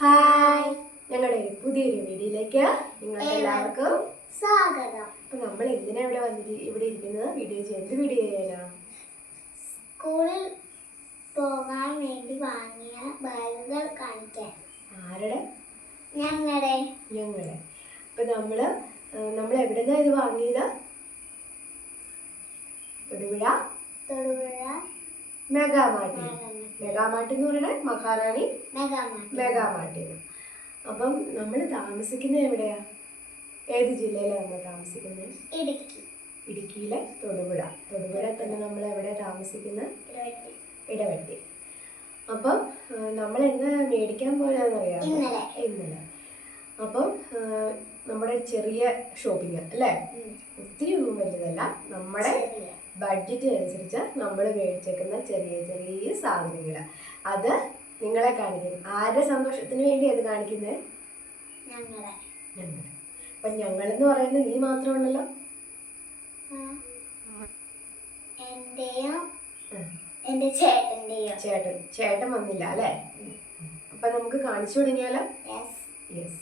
Hi, ഞങ്ങളുടെ പുതിയൊരു വീഡിയോയിലേക്ക് നിങ്ങൾക്ക് എല്ലാവർക്കും സ്വാഗതം. അപ്പൊ നമ്മൾ എന്തിനാ ഇവിടെ ഇരിക്കുന്നത്? എന്ത് വീഡിയോ ചെയ്യാനാ? സ്കൂളിൽ പോകാൻ വേണ്ടി വാങ്ങിയ ബാഗുകൾ കാണിക്കാൻ. ആരുടെ? ഞങ്ങളുടെ. അപ്പൊ നമ്മൾ എവിടെന്നാ ഇത് വാങ്ങിയത്? തൊടുപുഴ മെഗാമാർട്ട് എന്ന് പറയുന്നത് മഹാറാണി മെഗാമാർട്ടിൽ. അപ്പം നമ്മൾ താമസിക്കുന്നത് എവിടെയാ? ഏത് ജില്ലയിലാണ് നമ്മൾ താമസിക്കുന്നത്? ഇടുക്കിയിലെ തൊടുപുഴ തന്നെ. നമ്മൾ എവിടെ താമസിക്കുന്നത്? ഇടവെട്ടി. അപ്പം നമ്മൾ എന്ന് മേടിക്കാൻ പോയാന്നറിയാം? ഇന്നലെ. അപ്പം നമ്മുടെ ചെറിയ ഷോപ്പിംഗ് അല്ലേ, ഒത്തിരി ഒന്നും വലുതല്ല, നമ്മുടെ ബഡ്ജറ്റിനനുസരിച്ച് നമ്മൾ മേടിച്ചേക്കുന്ന ചെറിയ ചെറിയ സാധനങ്ങൾ. അത് നിങ്ങളെ കാണിക്കുന്നു. ആരുടെ സന്തോഷത്തിന് വേണ്ടി അത് കാണിക്കുന്നത്? ഞങ്ങളുടെ. അപ്പം ഞങ്ങളെന്ന് പറയുന്നത് നീ മാത്രമുള്ളല്ലോ. ചേട്ടൻ വന്നില്ല അല്ലേ? അപ്പൊ നമുക്ക് കാണിച്ചു തുടങ്ങിയാലോ? യെസ്.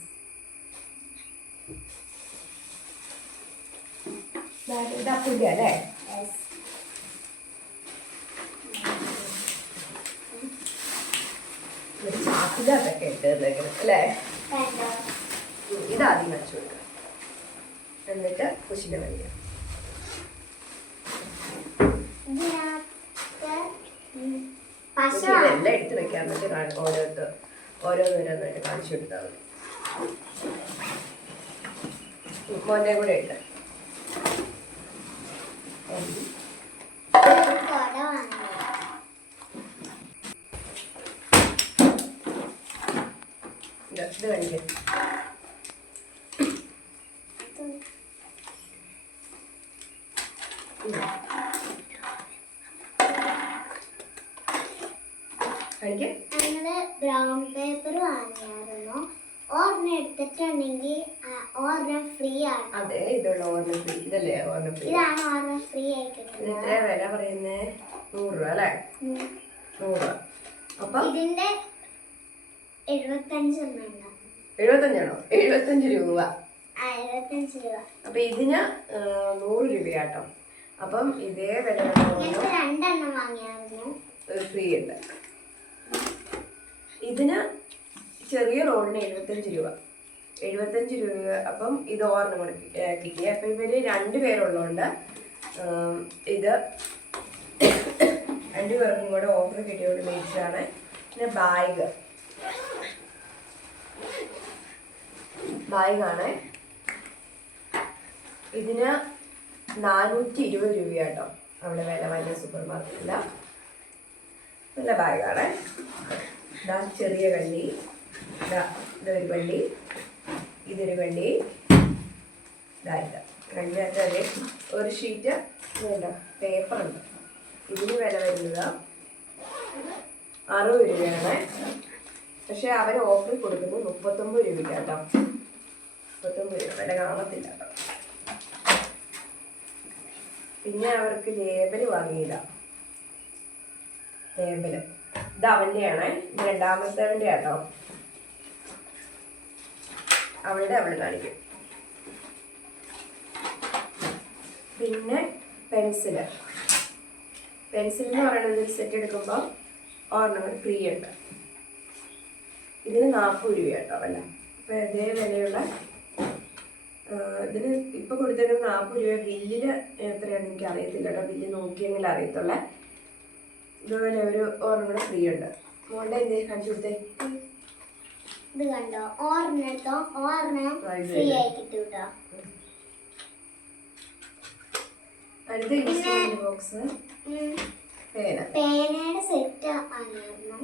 ഇതപ്പില്ല അല്ലേ? ഒരു ചാക്കിലൊക്കെ ഇട്ടേക്കണം അല്ലേ? ഇതാദ്യം കാണിച്ചു കൊടുക്കാം, എന്നിട്ട് കുശിന്റെ വരിക. എല്ലാം എടുത്ത് വെക്കാൻ എന്നിട്ട് ഓരോന്നോരോന്നായിട്ട് കാണിച്ചു കൊടുത്താൽ മതി. മോന്റെ കൂടെ ഇട്ട് ഇത് കാണിക്കാം. ബ്രൗൺ പേപ്പർ വാങ്ങിയായിരുന്നു. ഓർമ്മ എടുത്തിട്ടുണ്ടെങ്കിൽ ഓർമ്മ ഫ്രീ ആണ്. അതെ, ഇതുള്ള ഓർമ്മ ഫ്രീ. ഇതല്ലേ ഓർമ്മ ഫ്രീ? ഇതാണ് ഓർമ്മ ഫ്രീ ആയിട്ട്. എത്ര വില പറയുന്നേ? 100 രൂപ അല്ലേ? 100 രൂപ. അപ്പൊ ഇതിന്റെ 75 75ആണോ? 75 രൂപ. 75 രൂപ. അപ്പൊ ഇതിന് 100 രൂപയാട്ടോ. അപ്പം ഇതേ വില 2 വാങ്ങിയായിരുന്നു. ഫ്രീ ഉണ്ട്. ഇതിന് ചെറിയ റോളിന് 75 രൂപ. 75 രൂപ. അപ്പം ഇത് ഓർമ്മ കൂടെ കിട്ടി. അപ്പം ഇവര് 2 പേരുള്ളതുകൊണ്ട് ഇത് 2 പേർക്കും കൂടെ ഓഫർ കിട്ടിയോണ്ട് മേടിച്ചതാണ്. പിന്നെ ബാഗാണ്. ഇതിന് 420 രൂപയാട്ടോ അവിടെ വില വരുന്ന സൂപ്പർ മാർക്കറ്റില്ല. നല്ല ബാഗാണ്. ഇതാ ചെറിയ കള്ളി, ഇതൊരു വള്ളി, ഇതൊരു വള്ളി, കള്ളിനകത്ത് ഒരു ഷീറ്റ് വേണ്ട പേപ്പറുണ്ട്. ഇതിന് വില വരുന്നത് 60 രൂപയാണ്. പക്ഷെ അവർ ഓഫറിൽ കൊടുക്കുന്നത് 39 രൂപയ്ക്കാട്ടോ. 39 രൂപ വില കാണത്തില്ല കേട്ടോ. പിന്നെ അവർക്ക് ലേബല് വാങ്ങിയില്ല. ലേബല് ഇത് അവൻ്റെയാണ്. ഇത് രണ്ടാമത്തവൻ്റെ ആട്ടോ. അവള് കാണിക്കും. പിന്നെ പെൻസില് എന്ന് പറയുന്നത് ഒരു സെറ്റ് എടുക്കുമ്പോൾ ഓർണമെന്റ് ഫ്രീ ഉണ്ട്. ഇതിന് 40 രൂപയാട്ടോ അല്ല. അപ്പം അതേ വിലയുള്ള ഇതിന് ഇപ്പം കൊടുത്തേക്കുന്നത് 40 രൂപ. ബില്ലിൽ എത്രയാണെന്ന് എനിക്ക് അറിയത്തില്ല കേട്ടോ. ബില്ല് നോക്കിയെങ്കിലും അറിയത്തുള്ളേ. ഇതുപോലെ ഒരു ഓർമ്മ ഫ്രീ ഉണ്ട്. മോളുടെ എന്തേ കാണിച്ചു കൊടുത്തേ? ഇത് കണ്ടോ? ഓർമ്മ ഫ്രീ ആയി കിട്ടൂട്ടോ. അടുത്ത ഇൻസ്ട്രുമെന്റ് ബോക്സ്. പേനയുടെ സെറ്റ് ആയിരുന്നു.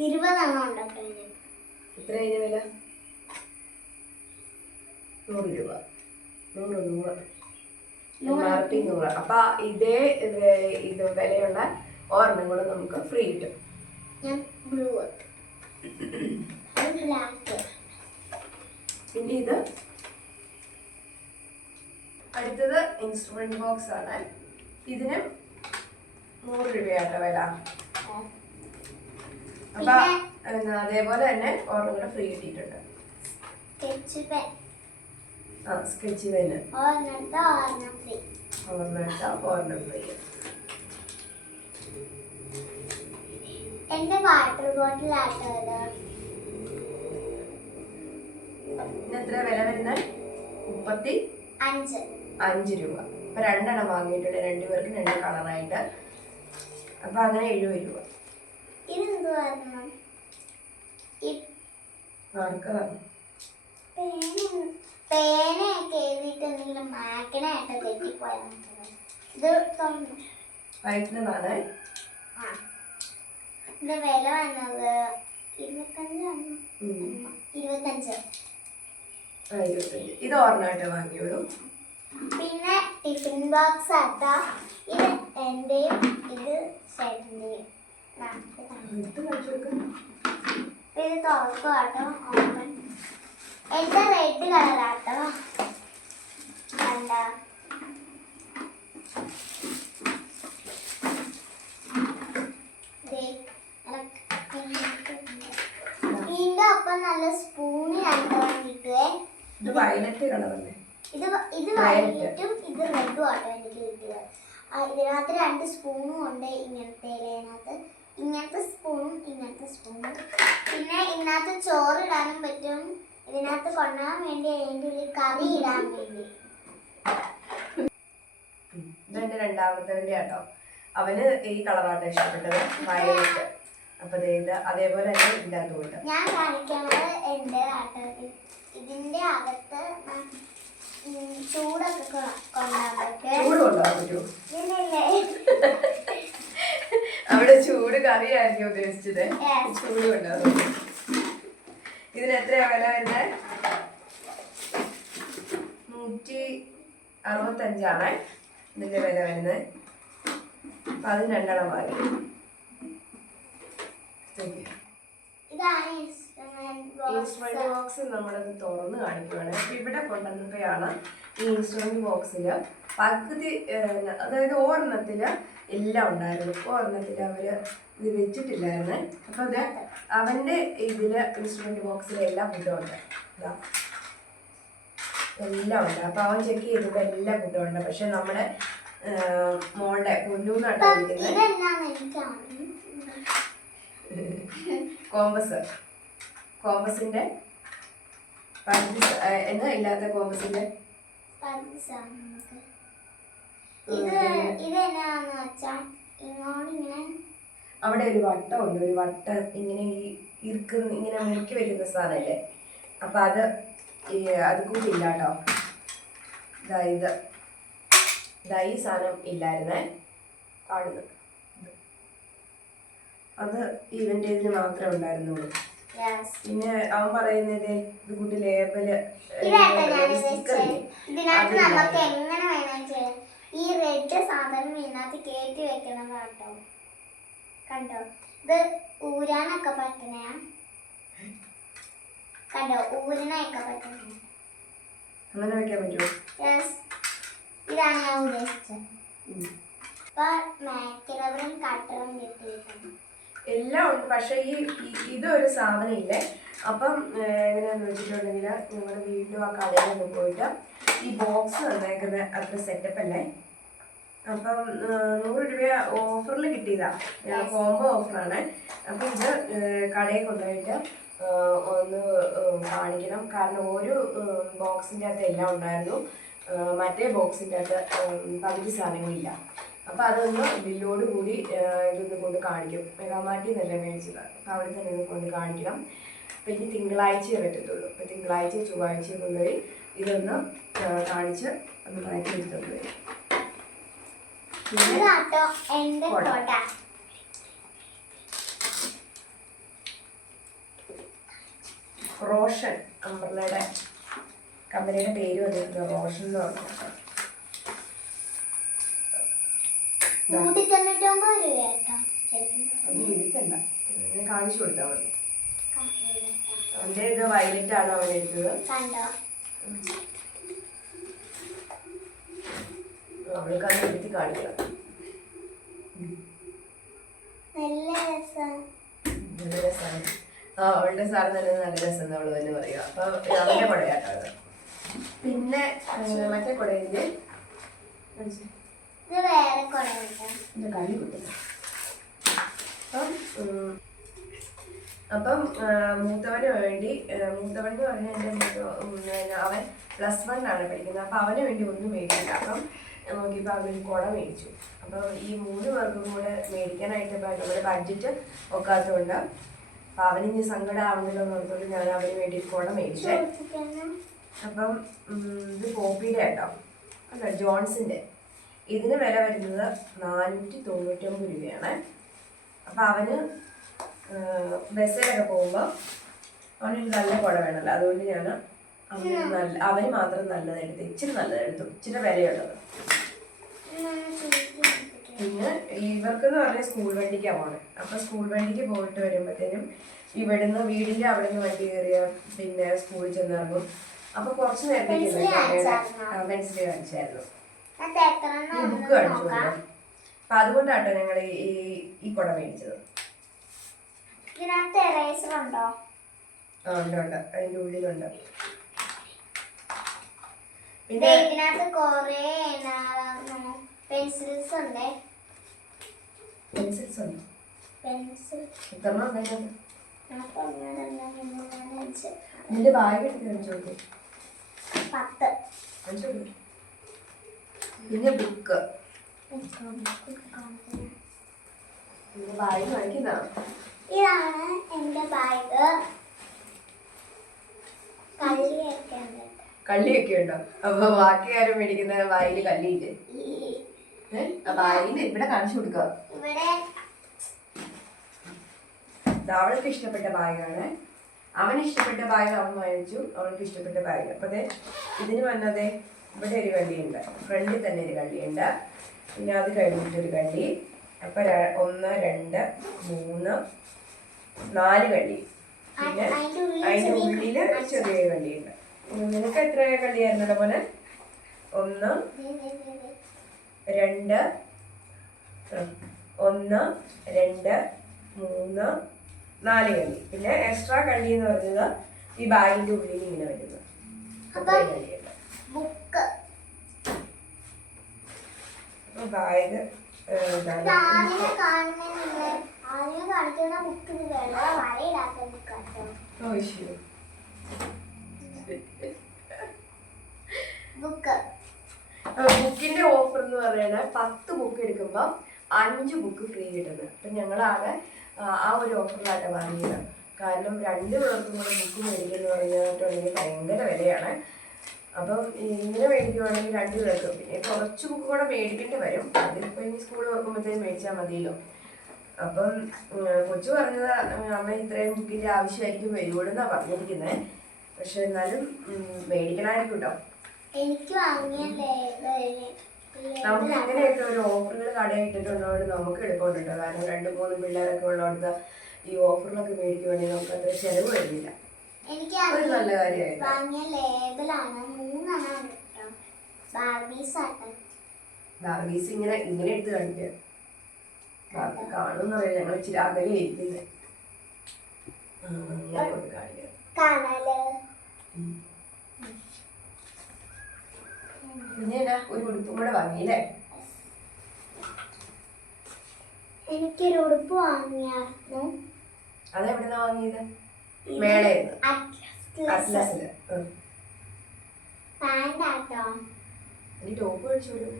20 ഉണ്ടോ പേന? എത്ര അതിന് വില? 100 രൂപ. 100 MRP 100. അപ്പൊ ഇതേ ഇത് വിലയുള്ള ഓർമ്മകളും നമുക്ക് ഫ്രീ കിട്ടും. പിന്നെ ഇത് അടുത്തത് ഇൻസ്ട്രുമെന്റ് ബോക്സ് ആണ്. ഇതിന് 100 രൂപയാട്ടോ വില. അപ്പൊ അതേപോലെ തന്നെ ഒരെണ്ണം കൂടെ ഫ്രീ കിട്ടിയിട്ടുണ്ട്. സ്കെച്ച് പെൻ സ്കെച്ച് പെന്ന് ഒരെണ്ണം ഫ്രീ. ഒരെണ്ണം ഫ്രീ. എന്റെ വാട്ടർ ബോട്ടിൽ ആട്ടോ ഇത്. എത്ര വില വരുന്നത്? 35 രൂപ. അപ്പൊ 2 എണ്ണം വാങ്ങിയിട്ടുണ്ട്, 2 പേർക്ക് 2 കളറായിട്ട്. അപ്പൊ അങ്ങനെ 70 രൂപ. ഇതെന്തുവായിരുന്നു? പേനയൊക്കെ എഴുതിയിട്ട് എന്തെങ്കിലും മാക്കണായിട്ട് തെറ്റിപ്പോയാണ്. ഇത് വൈറ്റിലാണ്. ഇതിന്റെ വില വന്നത് 25. ഇത് ഒരെണ്ണമായിട്ട് വാങ്ങിയോളൂ. പിന്നെ ടിഫിൻ ബോക്സ് ആട്ടാ. ഇത് എന്റെയും ഇത് ചേട്ടന്റെയും. ഇത് തുറക്കും ആട്ടോ. ഓപ്പൺ. എന്റെ റെഡ് കളറാട്ടോ. കണ്ട ഇതിന്റെ ഒപ്പം നല്ല സ്പൂണ് രണ്ടെണ്ണം കിട്ടുവേ. ഇത് വയലറ്റ് കളറല്ലേ? ഇത് വയലറ്റും ഇത് റെഡും ആട്ടോ എനിക്ക് കിട്ടിയത്. ഇതിനകത്ത് 2 സ്പൂണും ഉണ്ട്. ഇങ്ങനത്തെ സ്പൂണും ഇങ്ങനത്തെ സ്പൂണും. പിന്നെ ഇതിനകത്ത് ചോറ് ഇടാനും പറ്റും. ഇതിനകത്ത് കൊണ്ടുപോകാൻ വേണ്ടി അതിൻ്റെ ഉള്ളിൽ കറി ഇടാൻ വേണ്ടി. ഇതെന്റെ രണ്ടാമത്തെ ആട്ടോ. അവന് ഈ കളറാട്ടോ ഇഷ്ടപ്പെട്ടത്, വയലറ്റ്. അപ്പൊ അതേപോലെ തന്നെ ഇതിന്റെ അതുകൊണ്ട് ഞാൻ കാണിക്കുന്നത് എന്റെ ആട്ടോ. ഇതിന്റെ അകത്ത് ചൂടൊക്കെ കൊണ്ടുപോകാൻ പറ്റും. ചൂട് കൊണ്ടുപോകാൻ പറ്റുമോ? ഇല്ലേ അവിടെ ചൂട് കറിയായിരിക്കും ഉദ്ദേശിച്ചത്. ചൂട് കൊണ്ടുപോകും. ഇതിന് എത്രയാ വില വരുന്നത്? 165 ഇതിന്റെ വില വരുന്നത്. അപ്പൊ അത് 2 എണ്ണം വാങ്ങി. ഇൻസ്ട്രുമെന്റ് ബോക്സ് നമ്മളത് തുറന്ന് കാണിക്കുവാണ്. അപ്പൊ ഇവിടെ കൊണ്ടുവന്നപ്പോഴാണ് ഈ ഇൻസ്ട്രുമെന്റ് ബോക്സില് പകുതി, അതായത് ഒരെണ്ണത്തില് എല്ലാം ഉണ്ടായിരുന്നു. ഒരെണ്ണത്തില് അവര് ഇത് വെച്ചിട്ടില്ലായിരുന്നു. അപ്പൊ അത് അവന്റെ ഇതില് ഇൻസ്ട്രുമെന്റ് ബോക്സിൽ എല്ലാ ഫുഡും ഉണ്ട്, എല്ലാം ഉണ്ട്. അപ്പൊ അവൻ ചെക്ക് ചെയ്തപ്പോ എല്ലാ ഫുഡും ഉണ്ട്. പക്ഷെ നമ്മുടെ മോളുടെ പൊന്നൂന്നാട്ടോ കോമ്പസിന്റെ എന്നാ ഇല്ലാത്ത കോമ്പസിന്റെ അവിടെ ഒരു വട്ടമുണ്ട്. ഒരു വട്ടം ഇങ്ങനെ ഇങ്ങനെ മുറുക്കി വെക്കുന്ന സാധനല്ലേ. അപ്പൊ അത് കൂടി ഇല്ല കേട്ടോ. ഈ സാധനം ഇല്ലായിരുന്നേ, കാണുന്നത്. അത് ഇവന്റെ ഇതിന് മാത്രമേ ഉണ്ടായിരുന്നുള്ളൂ. പിന്നെ അവൻ പറയുന്നത് ഇത് കൂട്ടി ലേബല് ഇതിനകത്ത് നമുക്ക് എങ്ങനെ വേണമെങ്കിൽ ചെയ്യാം. ഈ റെഡ് സാധനം ഇതിനകത്ത് കയറ്റി വെക്കണം കേട്ടോ. കണ്ടോ, ഇത് ഊരാനൊക്കെ പറ്റണേ. കണ്ടോ, ഊരിനൊക്കെ പറ്റണേ. അങ്ങനെ വെക്കാൻ പറ്റുമോ? ഇതാണ് ഞാൻ ഉദ്ദേശിച്ചത്. ഇപ്പൊ മാക്കിറവറും കട്ടറും കിട്ടിയിട്ടുണ്ട്. എല്ലാം ഉണ്ട്. പക്ഷെ ഇതൊരു സാധനം ഇല്ലേ. അപ്പം എങ്ങനെയാന്ന് വെച്ചിട്ടുണ്ടെങ്കിൽ ഞങ്ങളുടെ വീട്ടിലും ആ കടയിലൊക്കെ പോയിട്ട് ഈ ബോക്സ് തന്നേക്കുന്ന അത്ര സെറ്റപ്പ് അല്ലേ. അപ്പം 100 രൂപ ഓഫറിൽ കിട്ടിയതാ, കോംബോ ഓഫറാണ്. അപ്പം ഇത് കടയിൽ കൊണ്ടുപോയിട്ട് ഒന്ന് കാണിക്കണം. കാരണം ഒരു ബോക്സിൻ്റെ അകത്ത് എല്ലാം ഉണ്ടായിരുന്നു, മറ്റേ ബോക്സിൻ്റെ അകത്ത് പകുതി സാധനങ്ങളില്ല. അപ്പം അതൊന്ന് ബില്ലോട് കൂടി ഇതൊന്ന് കൊണ്ട് കാണിക്കും. മെഗാമാർട്ടിൽ നിന്നല്ലേ മേടിച്ചത്. അപ്പം അവിടെ തന്നെ ഒന്ന് കൊണ്ട് കാണിക്കണം. അപ്പം ഇനി തിങ്കളാഴ്ചയെ പറ്റത്തുള്ളൂ. അപ്പം തിങ്കളാഴ്ച ചൊവ്വാഴ്ച കൊണ്ടുപോയി ഇതൊന്ന് കാണിച്ച് ഒന്ന് മാറ്റി എടുത്തോണ്ട് വരും. റോഷൻ അംബ്രലയുടെ കമ്പനിയുടെ പേര് വന്നിട്ടുണ്ട്, റോഷൻ എന്ന് പറഞ്ഞു. അത് വിളിക്കണ്ട, ഞാൻ കാണിച്ചു കൊടുത്താൽ മതി. അവന്റെ ഇത് വയലറ്റ് ആണ് അവൻ എടുത്തത്. അവൾക്ക് അത് എടുത്ത് കാണിക്കണം. നല്ല രസമാണ്. അവളുടെ സാധനം തന്നെ നല്ല രസം അവള് തന്നെ പറയുക. അപ്പൊ അവന്റെ കുടയാട്ടോ അത്. പിന്നെ മറ്റേ കുടയില് ഇത് വേറെ കുടയുണ്ട്. കടി കുട്ടില്ല. അപ്പം മൂത്തവന് വേണ്ടി, മൂത്തവൻ എന്ന് പറഞ്ഞാൽ അവൻ +1 ആണ് പഠിക്കുന്നത്. അപ്പം അവന് വേണ്ടി ഒന്നും മേടിക്കില്ല. അപ്പം നോക്കിയപ്പോൾ അവനൊരു കുട മേടിച്ചു. അപ്പം ഈ 3 പേർക്കും കൂടെ മേടിക്കാനായിട്ട് നമ്മുടെ ബഡ്ജറ്റ് ഒക്കാത്തതുകൊണ്ട് അപ്പം അവനിനി സങ്കടം ആവുന്നല്ലോ എന്ന് ഓർത്തുകൊണ്ട് ഞാൻ അവന് വേണ്ടി കുട മേടിച്ചേ. അപ്പം ഇത് പോപ്പിയുടെ കേട്ടോ, അല്ല ജോൺസിൻ്റെ. ഇതിന് വില വരുന്നത് 499 രൂപയാണ്. അപ്പം അവന് ബസ്സിലൊക്കെ പോകുമ്പോൾ അവനൊരു നല്ല കുട വേണമല്ലോ, അതുകൊണ്ട് ഞാൻ അവന് മാത്രം നല്ലതെടുത്തു, ഇച്ചിരി നല്ലതെടുത്തു, ഇച്ചിരി വിലയുള്ളത്. പിന്നെ ഇവർക്കെന്ന് പറഞ്ഞാൽ സ്കൂൾ വണ്ടിക്കാണ് പോണത്. അപ്പം സ്കൂൾ വണ്ടിക്ക് പോയിട്ട് വരുമ്പോഴത്തേനും ഇവിടുന്ന് വീടിൻ്റെ അവിടെ നിന്ന് വണ്ടി കയറിയ പിന്നെ സ്കൂളിൽ ചെന്നിറങ്ങും. അപ്പൊ കുറച്ച് നേരത്തേക്ക് പെൻസിൽ കാണിച്ചായിരുന്നു, ഈ ബുക്ക് കാണിച്ചു. അപ്പൊ അതുകൊണ്ടാട്ടോ ഞങ്ങൾ ഈ കുട മേടിച്ചത്. ഉണ്ടോ? ആ ഉണ്ട്, അതിന്റെ ഉള്ളിലുണ്ട്. പിന്നെ ഇതിനകത്ത് കൊറേ പെൻസിൽസ് ഉണ്ട്. പെൻസിൽസ് ഉണ്ട്. എത്ര ഉണ്ടായിരുന്നു? നിന്റെ ബാഗ് എടുത്ത് കാണിച്ചോളൂ. 10. പിന്നെ ബുക്ക് ബാഗ് കാണിക്കുന്ന. ഇതാണ് എന്റെ ബാഗ്. കള്ളിയൊക്കെ ഉണ്ടോ? അപ്പൊ ബാക്കിയാരും മേടിക്കുന്ന ബാഗില് കള്ളിയില്ലേ? ബാഗിന് ഇവിടെ കാണിച്ചു കൊടുക്കുക. അവൾക്ക് ഇഷ്ടപ്പെട്ട ബാഗാണ്. അവന് ഇഷ്ടപ്പെട്ട ബാഗ് അവൻ വാങ്ങിച്ചു, അവൾക്ക് ഇഷ്ടപ്പെട്ട ബാഗ്. അപ്പൊ ഇതിന് വന്നതേ ഇവിടെ ഒരു കള്ളിയുണ്ട്, ഫ്രണ്ടിൽ തന്നെ ഒരു കള്ളിയുണ്ട്. പിന്നെ അത് കഴിഞ്ഞിട്ടൊരു കള്ളി. അപ്പൊ 1 2 3 4 കള്ളി. പിന്നെ അതിന്റെ ഉള്ളില് ചെറിയ കള്ളിയുണ്ട്. നിനക്ക് എത്ര കള്ളിയായിരുന്നല്ലോ പോലെ? 1 2 1 2 3 4 കള്ളി. പിന്നെ എക്സ്ട്രാ കള്ളി എന്ന് പറഞ്ഞത് ഈ ബാഗിന്റെ ഉള്ളിൽ ഇങ്ങനെ വരുന്നത് കള്ളിയുണ്ട്. ബാഗ് ബുക്കിന്റെ ഓഫർ എന്ന് പറയുന്നത് 10 ബുക്ക് എടുക്കുമ്പോൾ 5 ബുക്ക് ഫ്രീ കിട്ടുന്നത്. അപ്പൊ ഞങ്ങളാകെ ആ ഒരു ഓഫറിലായിട്ട് വാങ്ങിയത്. കാരണം 2 പേർക്കും കൂടെ ബുക്ക് മേടിക്കുന്നു പറഞ്ഞിട്ടുണ്ടെങ്കിൽ ഭയങ്കര വിലയാണ്. അപ്പം ഇങ്ങനെ മേടിക്കുവാണെങ്കിൽ 2 പേർക്ക് പിന്നെ കുറച്ച് ബുക്ക് കൂടെ മേടിക്കേണ്ടി വരും. അതിപ്പോ ഇനി സ്കൂൾ തുറക്കുമ്പോഴത്തേക്കും മേടിച്ചാൽ മതിയല്ലോ. അപ്പം കൊച്ചു പറഞ്ഞത് അമ്മ ഇത്രയും ബുക്കിന്റെ ആവശ്യമായിരിക്കും വരുവോടെന്നാ പറഞ്ഞിരിക്കുന്നത്. പക്ഷെ എന്നാലും മേടിക്കണമായിരിക്കും കേട്ടോ. നമുക്ക് ഇങ്ങനെയൊക്കെ ഒരു ഓഫറുകൾ കടയിട്ടിട്ടുള്ളതുകൊണ്ട് നമുക്ക് എളുപ്പമുണ്ട് കേട്ടോ. കാരണം 2-3 പിള്ളേരൊക്കെ ഉള്ളടത്ത് ഈ ഓഫറിലൊക്കെ മേടിക്കുവാണെങ്കിൽ നമുക്ക് അത്ര ചെലവ് വരുന്നില്ല. ഒരു നല്ല കാര്യമായിട്ട് ബാർബീസ് ഇങ്ങനെ എടുത്ത് കാണിക്കുക. കാണുമെന്ന് പറയാം, ഞങ്ങൾ ഇച്ചിരി അകലെ ഇരിക്കുന്നത്. ഇങ്ങനെ കൊണ്ട് കാണിക്കുക. പിന്നെ ഒരു ഉടുപ്പും കൂടെ വാങ്ങിയില്ലേ? എനിക്കൊരു ഉടുപ്പ് വാങ്ങിയായിരുന്നു. അതെവിടുന്നാ വാങ്ങിയത്? മേളയിന്ന്, അറ്റ്ലസില്. ഇനി ടോപ്പ് കഴിച്ചോളൂ.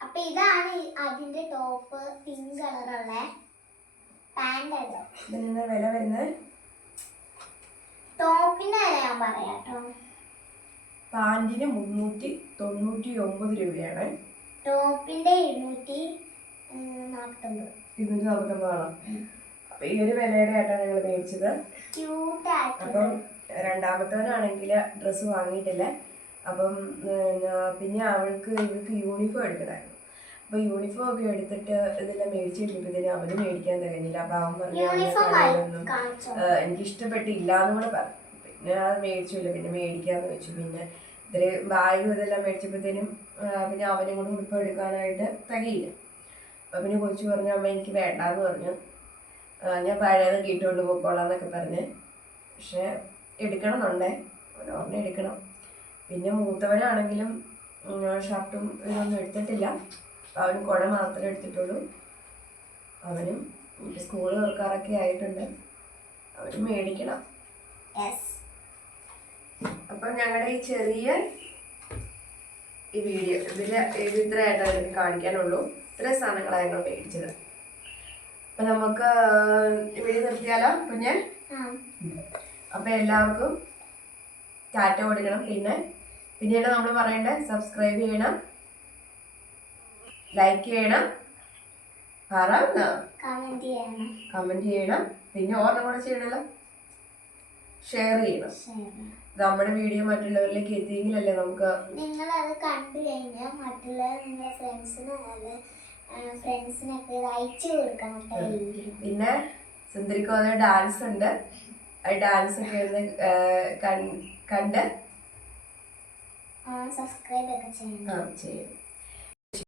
അപ്പൊ ഇതാണ് അതിന്റെ ടോപ്പ്, പിങ്ക് കളറുള്ള പാന്റ്. ഇതിന് വില വരുന്നത് ടോപ്പിന്റെ വില ഞാൻ പറയാട്ടോ. പാന്റിന് 399 രൂപയാണ്. ടോപ്പിന്റെ 249 ആണ്. അപ്പൊ ഈ ഒരു വിലയുടെ ആയിട്ടാണ് ഞങ്ങൾ മേടിച്ചത്. അപ്പം രണ്ടാമത്തവനാണെങ്കിൽ ഡ്രസ്സ് വാങ്ങിയിട്ടില്ല. അപ്പം പിന്നെ ഇവർക്ക് യൂണിഫോം എടുക്കണമായിരുന്നു. അപ്പൊ യൂണിഫോം ഒക്കെ എടുത്തിട്ട് ഇതെല്ലാം മേടിച്ച് കിട്ടിയപ്പോഴത്തേനും അവന് മേടിക്കാൻ തികഞ്ഞില്ല. അപ്പൊ അവൻ പറഞ്ഞു എനിക്ക് ഇഷ്ടപ്പെട്ടില്ല എന്ന് കൂടെ പറഞ്ഞു. ഞാൻ അത് മേടിച്ചില്ല, പിന്നെ മേടിക്കാന്ന് വെച്ചു. പിന്നെ ഇത്തിരി ബാഗും ഇതെല്ലാം മേടിച്ചപ്പോഴത്തേനും പിന്നെ അവനും കൂടെ ഉടുപ്പ് എടുക്കാനായിട്ട് തികയില്ല. അപ്പം പിന്നെ കൊച്ചു പറഞ്ഞു അമ്മ എനിക്ക് വേണ്ടാന്ന് പറഞ്ഞു. ഞാൻ പഴയത് കീട്ടുകൊണ്ട് പോയിക്കോളാന്നൊക്കെ പറഞ്ഞ്. പക്ഷെ എടുക്കണമെന്നുണ്ടേ, ഒരെണ്ണം എടുക്കണം. പിന്നെ മൂത്തവനാണെങ്കിലും ഷർട്ടും ഇതൊന്നും എടുത്തിട്ടില്ല. അവന് കുട മാത്രമേ എടുത്തിട്ടുള്ളൂ. അവനും സ്കൂൾ തുറക്കാറൊക്കെ ആയിട്ടുണ്ട്, അവനും മേടിക്കണം. അപ്പം ഞങ്ങളുടെ ഈ ചെറിയ ഈ വീഡിയോ ഇത് ഇത്രയായിട്ടാണ് കാണിക്കാനുള്ളൂ. ഇത്ര സാധനങ്ങളാണ് ഞങ്ങൾ മേടിച്ചത്. അപ്പം നമുക്ക് വീഡിയോ നിർത്തിയാലോ കുഞ്ഞ്? അപ്പം എല്ലാവർക്കും ടാറ്റ കൊടുക്കണം. പിന്നീട് നമ്മൾ പറയേണ്ടത് സബ്സ്ക്രൈബ് ചെയ്യണം, ലൈക്ക് ചെയ്യണം, കമന്റ് ചെയ്യണം. പിന്നെ ഓർമ്മ കൂടെ ചെയ്യണല്ലോ, ഷെയർ ചെയ്യണം. നമ്മുടെ വീഡിയോ മറ്റുള്ളവരിലേക്ക് എത്തിയെങ്കിലല്ലേ നമുക്ക്. നിങ്ങൾ അത് കണ്ടു കഴിഞ്ഞാൽ മറ്റുള്ള നിങ്ങളുടെ ഫ്രണ്ട്സിനൊക്കെ ഇത് അയച്ചു കൊടുക്കണം. പിന്നെ സുന്ദരിക്കോത ഡാൻസ് ഉണ്ട്, ആ ഡാൻസ് ഒക്കെ കണ്ട് സബ്സ്ക്രൈബ് ഒക്കെ ചെയ്യണം. ചെയ്യണം.